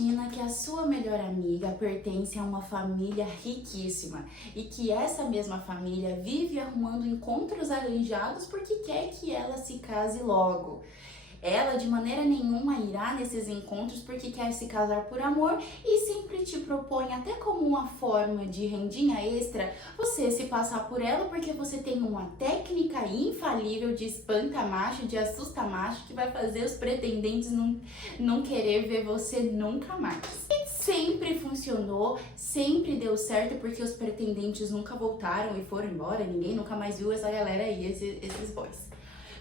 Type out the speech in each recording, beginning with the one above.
Imagina que a sua melhor amiga pertence a uma família riquíssima e que essa mesma família vive arrumando encontros arranjados porque quer que ela se case logo. Ela de maneira nenhuma irá nesses encontros porque quer se casar por amor e sempre te propõe, até como uma forma de rendinha extra, você se passar por ela porque você tem uma técnica infalível de espanta-macho, de assusta-macho, que vai fazer os pretendentes não querer ver você nunca mais. E sempre funcionou, sempre deu certo porque os pretendentes nunca voltaram e foram embora, ninguém nunca mais viu essa galera aí, esses boys.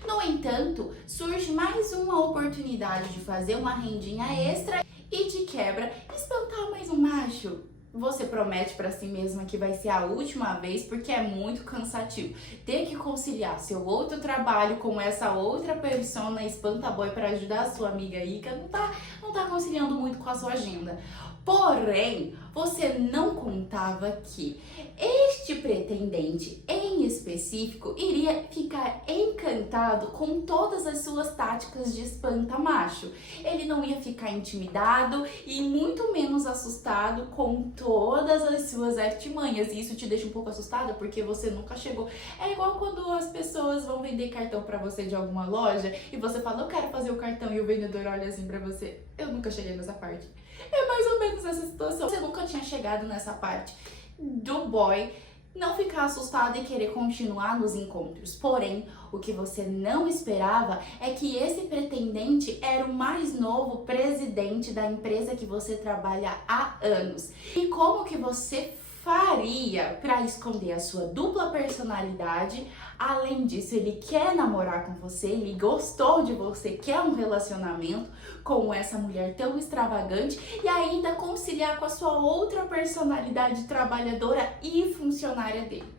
No entanto, surge mais uma oportunidade de fazer uma rendinha extra e de quebra espantar mais um macho. Você promete pra si mesma que vai ser a última vez porque é muito cansativo. Ter que conciliar seu outro trabalho com essa outra persona espanta-boy para ajudar a sua amiga Ica não tá conciliando muito com a sua agenda. Porém, você não contava que este pretendente em específico iria ficar encantado com todas as suas táticas de espanta-macho. Ele não ia ficar intimidado e muito menos assustado com todas as suas artimanhas. E isso te deixa um pouco assustada porque você nunca chegou. É igual quando as pessoas vão vender cartão pra você de alguma loja e você fala, eu quero fazer o cartão, e o vendedor olha assim pra você. Eu nunca cheguei nessa parte. É mais ou menos essa situação. Você nunca tinha chegado nessa parte do boy não ficar assustado e querer continuar nos encontros. Porém, o que você não esperava é que esse pretendente era o mais novo presidente da empresa que você trabalha há anos. E como que você faria para esconder a sua dupla personalidade? Além disso, ele quer namorar com você, ele gostou de você, quer um relacionamento com essa mulher tão extravagante e ainda conciliar com a sua outra personalidade trabalhadora e funcionária dele.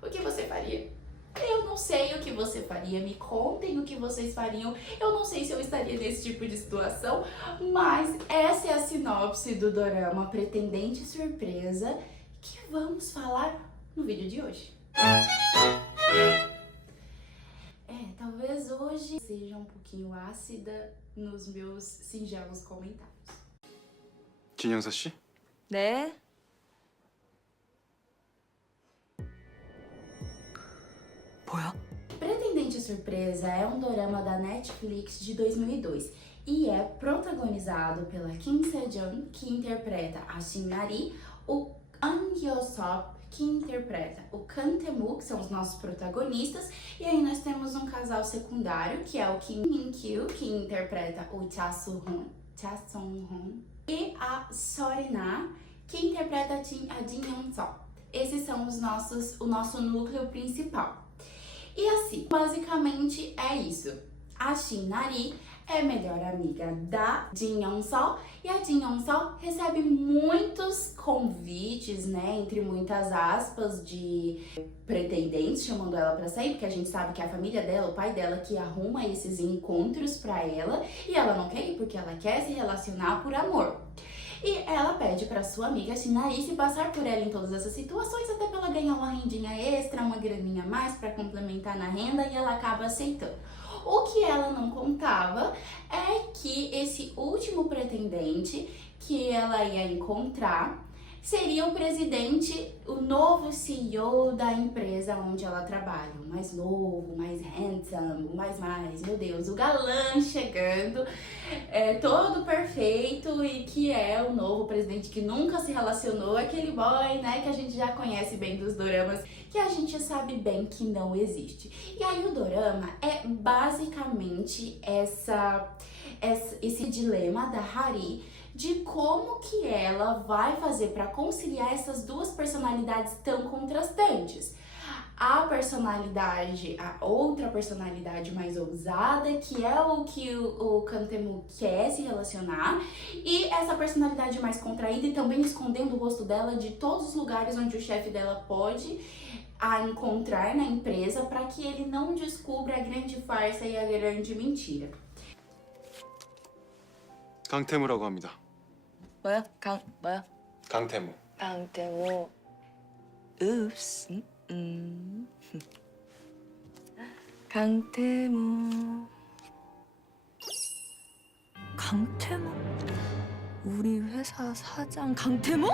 O que você faria? Eu não sei o que você faria, me contem o que vocês fariam. Eu não sei se eu estaria nesse tipo de situação, mas essa é a sinopse do dorama Pretendente Surpresa que vamos falar no vídeo de hoje. Talvez hoje seja um pouquinho ácida nos meus singelos comentários. 진영서 씨? 네. 뭐야? Pretendente Surpresa é um dorama da Netflix de 2002 e é protagonizado pela Kim Se-jung, que interpreta a Shin-nari, o An Hyo-sop, que interpreta o Kang Tae-moo, que são os nossos protagonistas, e aí nós temos um casal secundário, que é o Kim Min-kyu, que interpreta o Cha Sung-hoon, e a Sori-na, que interpreta a Jin Young-soo. Esses são o nosso núcleo principal. E assim, basicamente é isso. A Shin-nari é melhor amiga da Jin Young-soo e a Jin Young-soo recebe muitos convites, né, entre muitas aspas, de pretendentes chamando ela pra sair, porque a gente sabe que é a família dela, o pai dela, que arruma esses encontros pra ela e ela não quer ir porque ela quer se relacionar por amor. E ela pede para sua amiga Shin-nari se passar por ela em todas essas situações, até para ela ganhar uma rendinha extra, uma graninha a mais para complementar na renda, e ela acaba aceitando. O que ela não contava é que esse último pretendente que ela ia encontrar seria o presidente, o novo CEO da empresa onde ela trabalha. O mais novo, mais handsome, meu Deus, o galã chegando, todo perfeito, e que é o novo presidente que nunca se relacionou, aquele boy, né, que a gente já conhece bem dos doramas, que a gente sabe bem que não existe. E aí o dorama é basicamente esse dilema da Hari, de como que ela vai fazer para conciliar essas duas personalidades tão contrastantes. A outra personalidade mais ousada, que é o que o Kang Tae-moo quer se relacionar, e essa personalidade mais contraída e também escondendo o rosto dela de todos os lugares onde o chefe dela pode a encontrar na empresa, para que ele não descubra a grande farsa e a grande mentira. 강태무라고 합니다. 뭐야? 뭐야? 강태무. 강태모. Oops. 강태모. 강태모? 우리 회사 사장 강태모?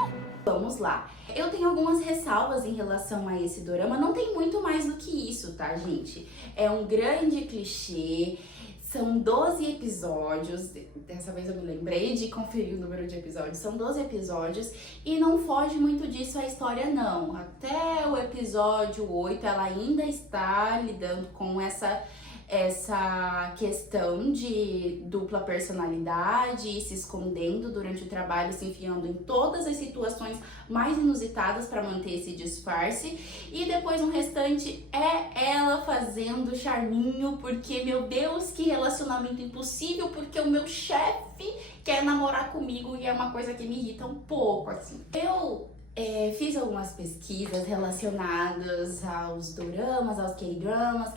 Vamos lá. Eu tenho algumas ressalvas em relação a esse dorama. Não tem muito mais do que isso, tá, gente? É um grande clichê. São 12 episódios. Dessa vez eu me lembrei de conferir o número de episódios. São 12 episódios e não foge muito disso a história, não. Até o episódio 8 ela ainda está lidando com essa questão de dupla personalidade e se escondendo durante o trabalho, se enfiando em todas as situações mais inusitadas para manter esse disfarce. E depois no restante é ela fazendo charminho, porque, meu Deus, que relacionamento impossível, porque o meu chefe quer namorar comigo e é uma coisa que me irrita um pouco, assim. Eu fiz algumas pesquisas relacionadas aos doramas, aos K-dramas,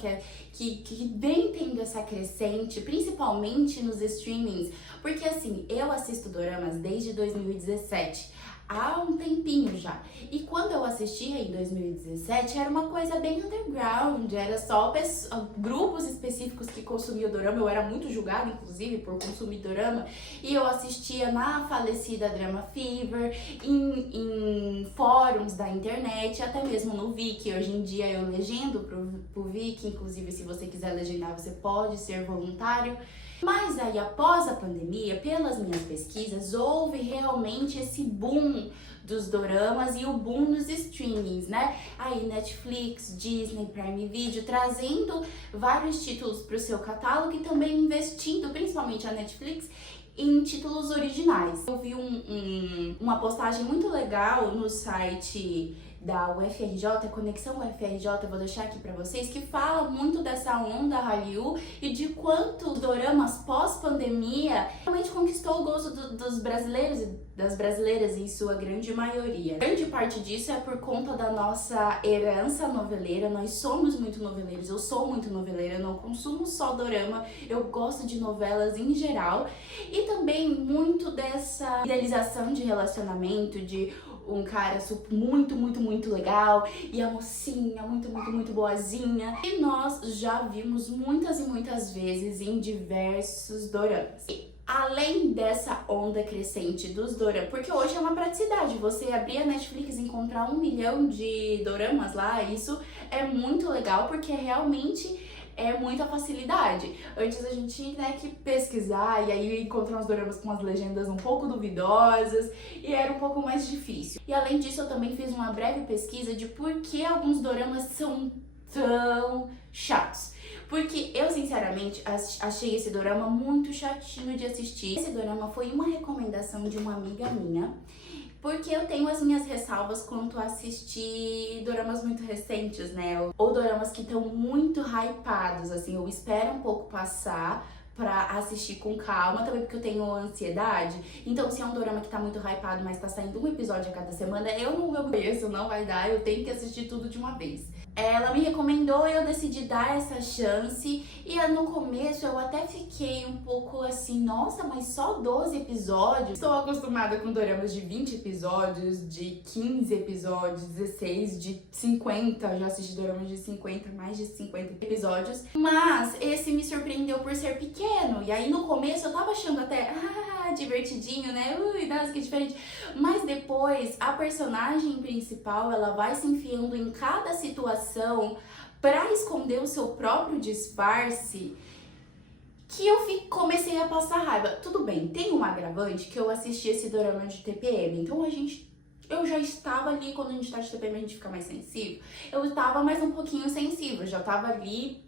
que vem tendo essa crescente, principalmente nos streamings, porque assim, eu assisto doramas desde 2017, há um tempinho já. E quando eu assistia em 2017, era uma coisa bem underground, era só grupos específicos que consumiam dorama. Eu era muito julgada, inclusive, por consumir dorama. E eu assistia na falecida Drama Fever, em fóruns da internet, até mesmo no Viki. Hoje em dia eu legendo pro Viki, inclusive se você quiser legendar, você pode ser voluntário. Mas aí, após a pandemia, pelas minhas pesquisas, houve realmente esse boom dos doramas e o boom dos streamings, né? Aí Netflix, Disney, Prime Video, trazendo vários títulos para o seu catálogo e também investindo, principalmente a Netflix, em títulos originais. Eu vi uma postagem muito legal no site da UFRJ, Conexão UFRJ, eu vou deixar aqui pra vocês, que fala muito dessa onda Hallyu e de quanto os doramas pós-pandemia realmente conquistou o gosto dos brasileiros e das brasileiras em sua grande maioria. Grande parte disso é por conta da nossa herança noveleira. Nós somos muito noveleiros, eu sou muito noveleira, eu não consumo só dorama, eu gosto de novelas em geral e também muito dessa idealização de relacionamento, de um cara muito legal e a mocinha muito boazinha. E nós já vimos muitas e muitas vezes em diversos doramas. E além dessa onda crescente dos doramas, porque hoje é uma praticidade, você abrir a Netflix e encontrar 1 milhão de doramas lá, isso é muito legal porque realmente é muita facilidade. Antes a gente tinha, né, que pesquisar e aí encontrar uns doramas com as legendas um pouco duvidosas e era um pouco mais difícil. E além disso eu também fiz uma breve pesquisa de por que alguns doramas são tão chatos. Porque eu, sinceramente, achei esse dorama muito chatinho de assistir. Esse dorama foi uma recomendação de uma amiga minha, porque eu tenho as minhas ressalvas quanto a assistir doramas muito recentes, né? Ou doramas que estão muito hypados, assim, eu espero um pouco passar pra assistir com calma, também porque eu tenho ansiedade. Então, se é um dorama que tá muito hypado, mas tá saindo um episódio a cada semana, eu conheço, não vai dar, eu tenho que assistir tudo de uma vez. Ela me recomendou e eu decidi dar essa chance. E no começo eu até fiquei um pouco assim, nossa, mas só 12 episódios? Estou acostumada com doramas de 20 episódios, de 15 episódios, 16, de 50. Já assisti doramas de 50, mais de 50 episódios. Mas esse me surpreendeu por ser pequeno. E aí no começo eu tava achando até, divertidinho, né? Nossa, que diferente. Mas depois a personagem principal, ela vai se enfiando em cada situação pra esconder o seu próprio disfarce, que eu comecei a passar raiva. Tudo bem, tem um agravante que eu assisti esse dorama de TPM, então eu já estava ali, quando a gente tá de TPM a gente fica mais sensível, eu estava mais um pouquinho sensível, já tava ali,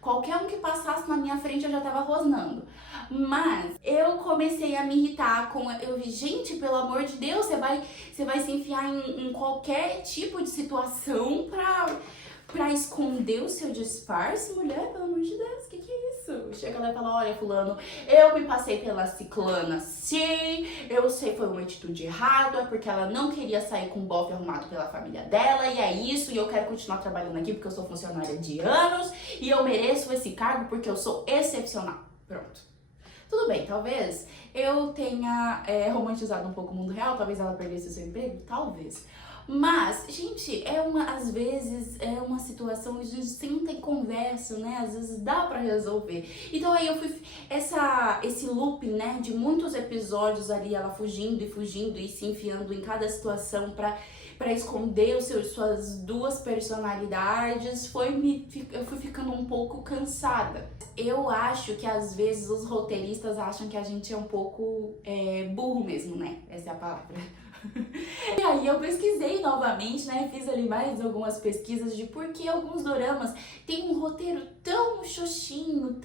qualquer um que passasse na minha frente eu já tava rosnando. Mas eu comecei a me irritar eu vi, gente, pelo amor de Deus, você vai se enfiar em qualquer tipo de situação pra esconder o seu disfarce, mulher, pelo amor de Deus, que é isso? Chega lá e fala, olha, fulano, eu me passei pela ciclana, sim, eu sei, foi uma atitude errada, porque ela não queria sair com um bofe arrumado pela família dela, e é isso, e eu quero continuar trabalhando aqui porque eu sou funcionária de anos, e eu mereço esse cargo porque eu sou excepcional. Pronto. Tudo bem, talvez eu tenha romantizado um pouco o mundo real, talvez ela perdesse o seu emprego, talvez. Mas, gente, às vezes é uma situação que a gente senta e conversa, né? Às vezes dá pra resolver. Então aí eu fui, esse looping, né, de muitos episódios ali, ela fugindo e se enfiando em cada situação pra esconder suas duas personalidades, eu fui ficando um pouco cansada. Eu acho que às vezes os roteiristas acham que a gente é um pouco burro mesmo, né? Essa é a palavra. E aí eu pesquisei novamente, né, fiz ali mais algumas pesquisas de por que alguns doramas têm um roteiro tão xoxinho,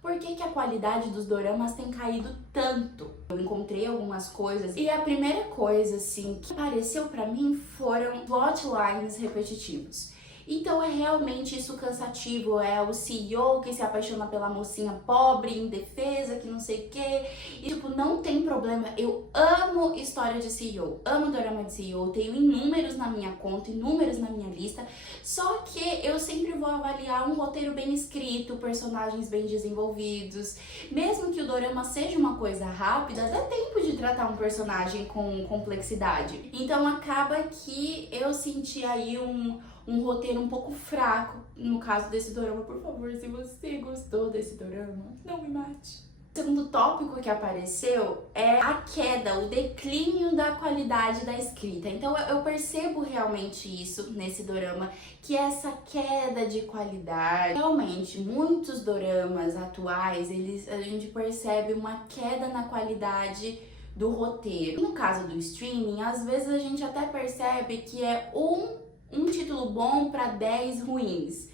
por que a qualidade dos doramas tem caído tanto. Eu encontrei algumas coisas e a primeira coisa, assim, que apareceu pra mim foram plotlines repetitivos. Então é realmente isso cansativo, é o CEO que se apaixona pela mocinha pobre, indefesa, que não sei o quê. E tipo, não tem problema, eu amo história de CEO, amo dorama de CEO, tenho inúmeros na minha conta, inúmeros na minha lista. Só que eu sempre vou avaliar um roteiro bem escrito, personagens bem desenvolvidos. Mesmo que o dorama seja uma coisa rápida, dá tempo de tratar um personagem com complexidade. Então acaba que eu senti aí um roteiro um pouco fraco no caso desse dorama. Por favor, se você gostou desse dorama, não me mate. O segundo tópico que apareceu é a queda, o declínio da qualidade da escrita. Então eu percebo realmente isso nesse dorama, que essa queda de qualidade, realmente muitos doramas atuais, a gente percebe uma queda na qualidade do roteiro. No caso do streaming, às vezes a gente até percebe que é um título bom para 10 ruins,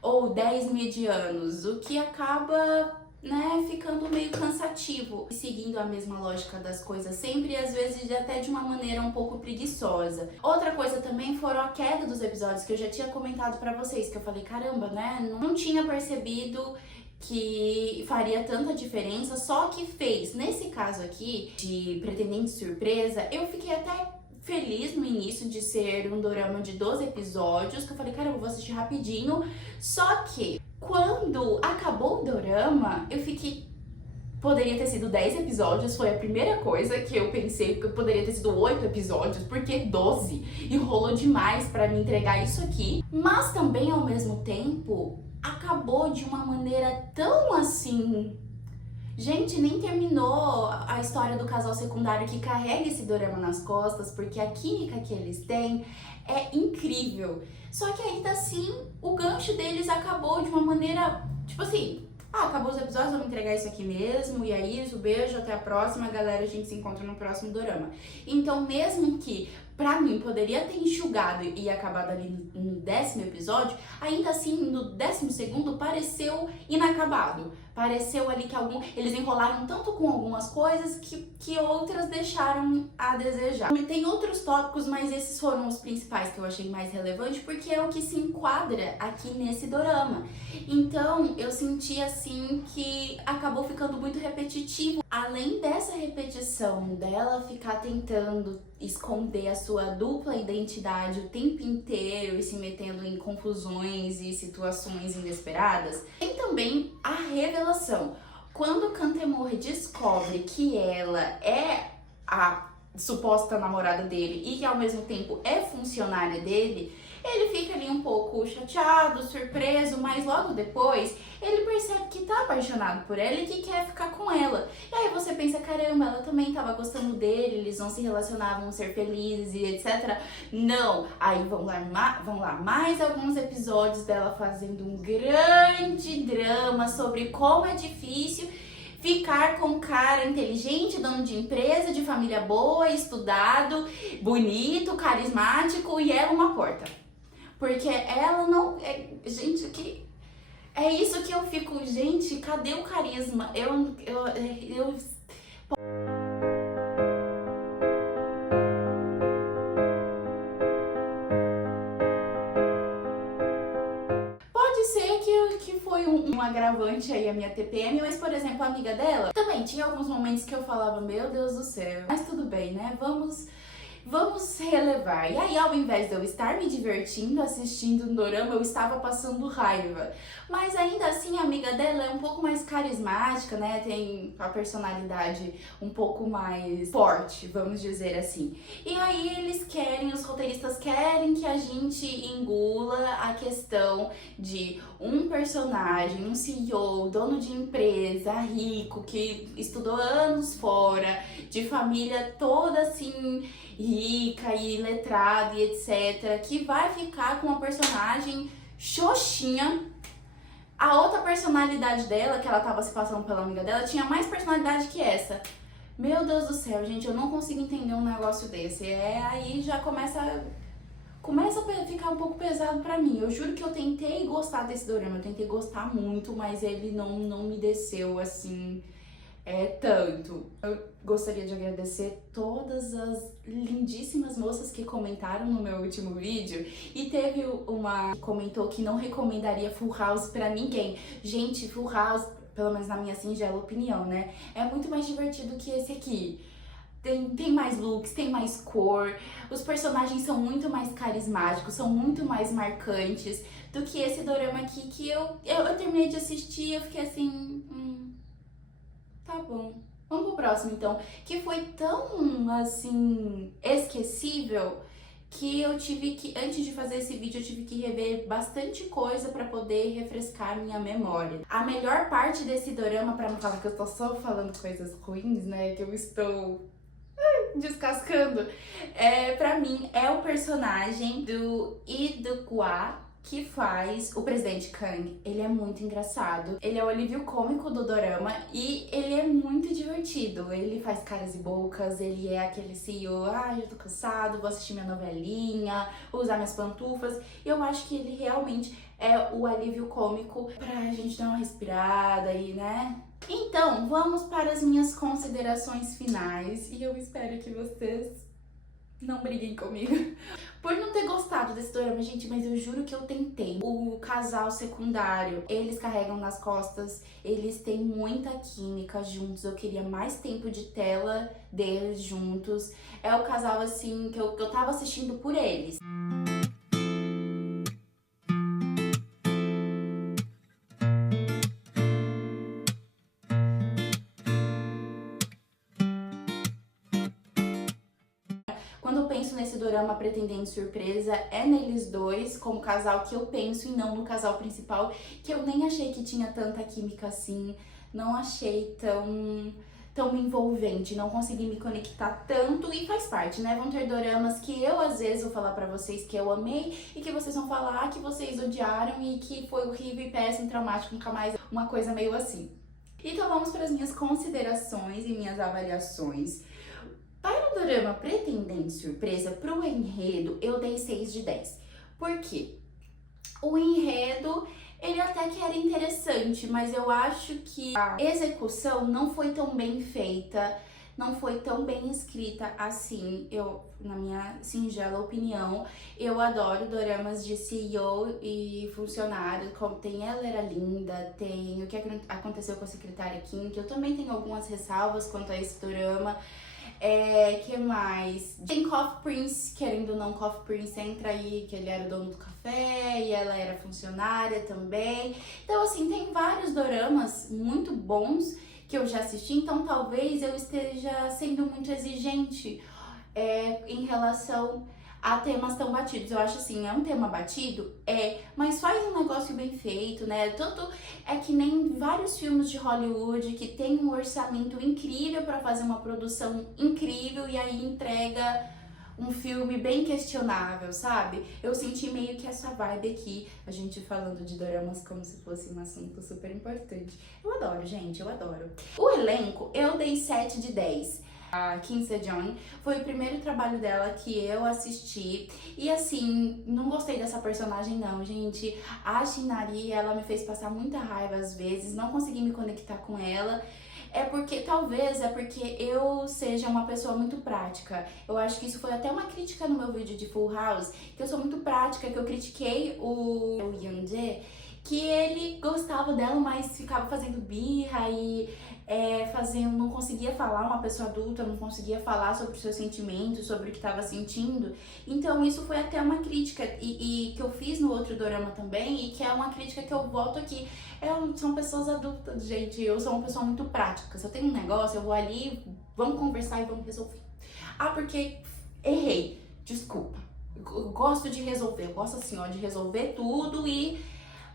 ou 10 medianos, o que acaba, né, ficando meio cansativo, seguindo a mesma lógica das coisas sempre, e às vezes até de uma maneira um pouco preguiçosa. Outra coisa também foram a queda dos episódios, que eu já tinha comentado pra vocês, que eu falei, caramba, né, não tinha percebido que faria tanta diferença, só que fez. Nesse caso aqui, de Pretendente Surpresa, eu fiquei até feliz no início de ser um dorama de 12 episódios, que eu falei, caramba, eu vou assistir rapidinho. Só que quando acabou o dorama, eu fiquei, poderia ter sido 10 episódios, foi a primeira coisa que eu pensei, que poderia ter sido 8 episódios, porque 12 enrolou demais pra me entregar isso aqui. Mas também, ao mesmo tempo, acabou de uma maneira tão assim... Gente, nem terminou a história do casal secundário que carrega esse dorama nas costas, porque a química que eles têm é incrível. Só que ainda assim, o gancho deles acabou de uma maneira, tipo assim, acabou os episódios, vamos entregar isso aqui mesmo, e é isso, beijo, até a próxima, galera, a gente se encontra no próximo dorama. Então, mesmo que pra mim poderia ter enxugado e acabado ali no 10º episódio, ainda assim no 12º pareceu inacabado. Pareceu ali que eles enrolaram tanto com algumas coisas que outras deixaram a desejar. Tem outros tópicos, mas esses foram os principais que eu achei mais relevante, porque é o que se enquadra aqui nesse dorama. Então eu senti assim que acabou ficando muito repetitivo. Além dessa repetição dela ficar tentando esconder a sua dupla identidade o tempo inteiro e se metendo em confusões e situações inesperadas, tem também a revelação. Quando Kantemori descobre que ela é a suposta namorada dele e que ao mesmo tempo é funcionária dele, ele fica ali um pouco chateado, surpreso, mas logo depois ele percebe que tá apaixonado por ela e que quer ficar com ela. E aí você pensa, caramba, ela também tava gostando dele, eles vão se relacionar, vão ser felizes e etc. Não! Aí vão lá mais alguns episódios dela fazendo um grande drama sobre como é difícil ficar com um cara inteligente, dono de empresa, de família boa, estudado, bonito, carismático, e ela uma porta. Porque ela não... gente, que... é isso que eu fico... Gente, cadê o carisma? Pode ser que foi um agravante aí a minha TPM, mas, por exemplo, a amiga dela, também tinha alguns momentos que eu falava, meu Deus do céu, mas tudo bem, né? Vamos Vamos relevar. E aí, ao invés de eu estar me divertindo assistindo um dorama, eu estava passando raiva. Mas ainda assim, a amiga dela é um pouco mais carismática, né? Tem a personalidade um pouco mais forte, vamos dizer assim. E aí os roteiristas querem que a gente engula a questão de um personagem, um CEO, dono de empresa, rico, que estudou anos fora, de família toda assim rica e letrada e etc, que vai ficar com uma personagem xoxinha. A outra personalidade dela, que ela tava se passando pela amiga dela, tinha mais personalidade que essa. Meu Deus do céu, gente, eu não consigo entender um negócio desse. Aí já começa a ficar um pouco pesado pra mim. Eu juro que eu tentei gostar desse dorama, eu tentei gostar muito, mas ele não me desceu assim tanto. Eu gostaria de agradecer todas as lindíssimas moças que comentaram no meu último vídeo, e teve uma que comentou que não recomendaria Full House pra ninguém. Gente, Full House, pelo menos na minha singela opinião, né, é muito mais divertido que esse aqui. Tem mais looks, tem mais cor, os personagens são muito mais carismáticos, são muito mais marcantes do que esse dorama aqui, que eu terminei de assistir e eu fiquei assim, tá bom. Vamos pro próximo então, que foi tão, assim, esquecível que eu tive que, antes de fazer esse vídeo, eu tive que rever bastante coisa pra poder refrescar minha memória. A melhor parte desse dorama, pra não falar que eu tô só falando coisas ruins, né, que eu estou descascando, pra mim é o personagem do Lee Do-kwon, que faz o presidente Kang. Ele é muito engraçado, ele é o alívio cômico do dorama e ele é muito divertido. Ele faz caras e bocas, ele é aquele CEO, eu tô cansado, vou assistir minha novelinha, vou usar minhas pantufas. E eu acho que ele realmente é o alívio cômico pra gente dar uma respirada aí, né? Então, vamos para as minhas considerações finais e eu espero que vocês não briguem comigo por não ter gostado desse dorama, gente, mas eu juro que eu tentei. O casal secundário, eles carregam nas costas, eles têm muita química juntos, eu queria mais tempo de tela deles juntos. É o casal, assim, que eu tava assistindo por eles. Quando eu penso nesse dorama Pretendente Surpresa, é neles dois, como casal, que eu penso, e não no casal principal, que eu nem achei que tinha tanta química assim, não achei tão envolvente, não consegui me conectar tanto, e faz parte, né? Vão ter doramas que eu, às vezes, vou falar pra vocês que eu amei, e que vocês vão falar que vocês odiaram, e que foi horrível e péssimo, traumático, nunca mais, uma coisa meio assim. Então vamos para as minhas considerações e minhas avaliações. Para o dorama Pretendente Surpresa, pro enredo, eu dei 6 de 10. Por quê? O enredo, ele até que era interessante, mas eu acho que a execução não foi tão bem feita, não foi tão bem escrita assim. Na minha singela opinião, eu adoro doramas de CEO e funcionário, como tem Ela Era Linda, tem O Que Aconteceu com a Secretária Kim, que eu também tenho algumas ressalvas quanto a esse dorama. Que mais? Tem Coffee Prince, querendo ou não, Coffee Prince entra aí, que ele era o dono do café e ela era funcionária também. Então, assim, tem vários doramas muito bons que eu já assisti, então talvez eu esteja sendo muito exigente em relação a temas tão batidos. Eu acho assim, é um tema batido? Mas faz um negócio bem feito, né? Tanto é que nem vários filmes de Hollywood que tem um orçamento incrível pra fazer uma produção incrível e aí entrega um filme bem questionável, sabe? Eu senti meio que essa vibe aqui, a gente falando de doramas como se fosse um assunto super importante. Eu adoro, gente, eu adoro. O elenco, eu dei 7 de 10. A Kim Se-jeon foi o primeiro trabalho dela que eu assisti e assim, não gostei dessa personagem não, gente. A Shinari, ela me fez passar muita raiva às vezes, não consegui me conectar com ela. Talvez porque eu seja uma pessoa muito prática. Eu acho que isso foi até uma crítica no meu vídeo de Full House, que eu sou muito prática, que eu critiquei o Yoon-jae, que ele gostava dela, mas ficava fazendo birra e não conseguia falar, uma pessoa adulta não conseguia falar sobre os seus sentimentos, sobre o que estava sentindo. Então isso foi até uma crítica e que eu fiz no outro dorama também, e que é uma crítica que eu volto aqui. São pessoas adultas, gente, eu sou uma pessoa muito prática. Se eu tenho um negócio, eu vou ali, vamos conversar e vamos resolver. Ah, porque errei, desculpa. Eu gosto de resolver, eu gosto assim, ó, de resolver tudo e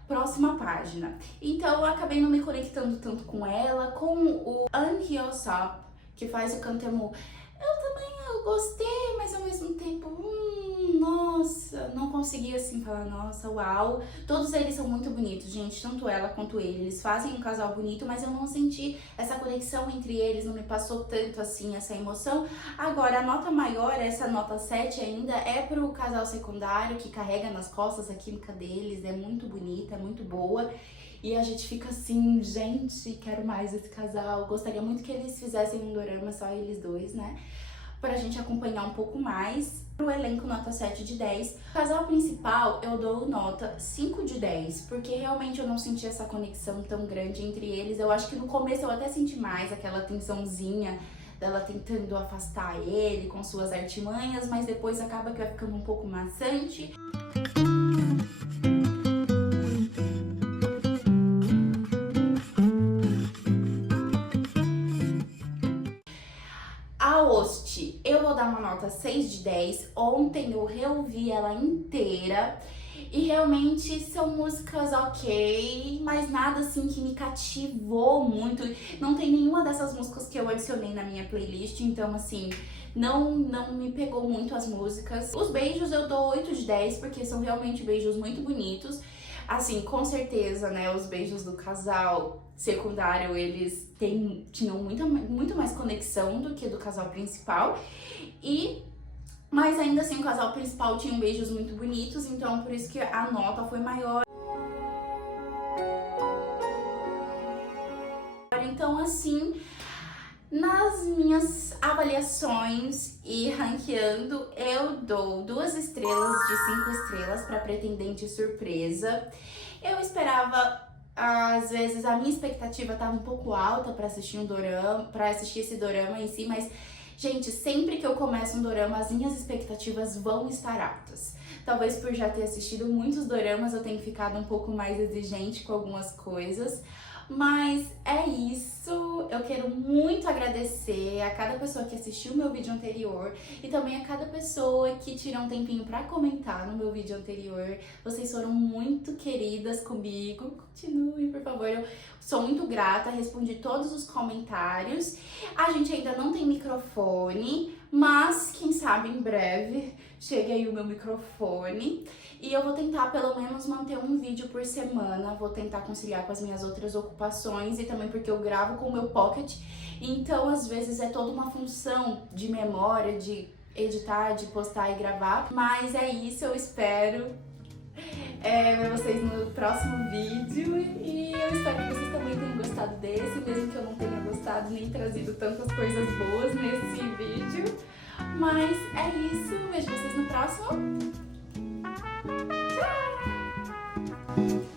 próxima página. Então eu acabei não me conectando tanto com ela, com o An Hyo-sop, que faz o Cantemo. Eu gostei, mas ao mesmo tempo, nossa, não consegui assim falar, nossa, uau. Todos eles são muito bonitos, gente, tanto ela quanto ele. Eles fazem um casal bonito, mas eu não senti essa conexão entre eles, não me passou tanto assim essa emoção. Agora, a nota maior, essa nota 7 ainda, é pro casal secundário, que carrega nas costas a química deles, é muito bonita, é muito boa. E a gente fica assim, gente, quero mais esse casal. Gostaria muito que eles fizessem um dorama só eles dois, né? Pra gente acompanhar um pouco mais. Pro elenco, nota 7 de 10. O casal principal, eu dou nota 5 de 10, porque realmente eu não senti essa conexão tão grande entre eles. Eu acho que no começo eu até senti mais aquela tensãozinha dela tentando afastar ele com suas artimanhas, mas depois acaba que vai ficando um pouco maçante. A Host, eu vou dar uma nota 6 de 10. Ontem eu reouvi ela inteira e realmente são músicas ok, mas nada assim que me cativou muito. Não tem nenhuma dessas músicas que eu adicionei na minha playlist, então assim, não me pegou muito as músicas. Os beijos eu dou 8 de 10, porque são realmente beijos muito bonitos. Assim, com certeza, né, os beijos do casal secundário, eles tinham muito mais conexão do que do casal principal. Mas ainda assim, o casal principal tinha beijos muito bonitos, então por isso que a nota foi maior. Então, assim, nas minhas avaliações e ranqueando, eu dou 2 estrelas de 5 estrelas para Pretendente Surpresa. Eu esperava, às vezes a minha expectativa estava um pouco alta para assistir esse dorama em si, mas gente, sempre que eu começo um dorama, as minhas expectativas vão estar altas. Talvez por já ter assistido muitos doramas, eu tenho ficado um pouco mais exigente com algumas coisas. Mas é isso, eu quero muito agradecer a cada pessoa que assistiu o meu vídeo anterior e também a cada pessoa que tirou um tempinho pra comentar no meu vídeo anterior. Vocês foram muito queridas comigo, continuem, por favor, eu sou muito grata, respondi todos os comentários. A gente ainda não tem microfone, mas quem sabe em breve chega aí o meu microfone. E eu vou tentar pelo menos manter um vídeo por semana, vou tentar conciliar com as minhas outras ocupações e também porque eu gravo com o meu Pocket, então às vezes é toda uma função de memória, de editar, de postar e gravar. Mas é isso, eu espero ver vocês no próximo vídeo e eu espero que vocês também tenham gostado desse, mesmo que eu não tenha gostado nem trazido tantas coisas boas nesse vídeo. Mas é isso, vejo vocês no próximo. Tchau!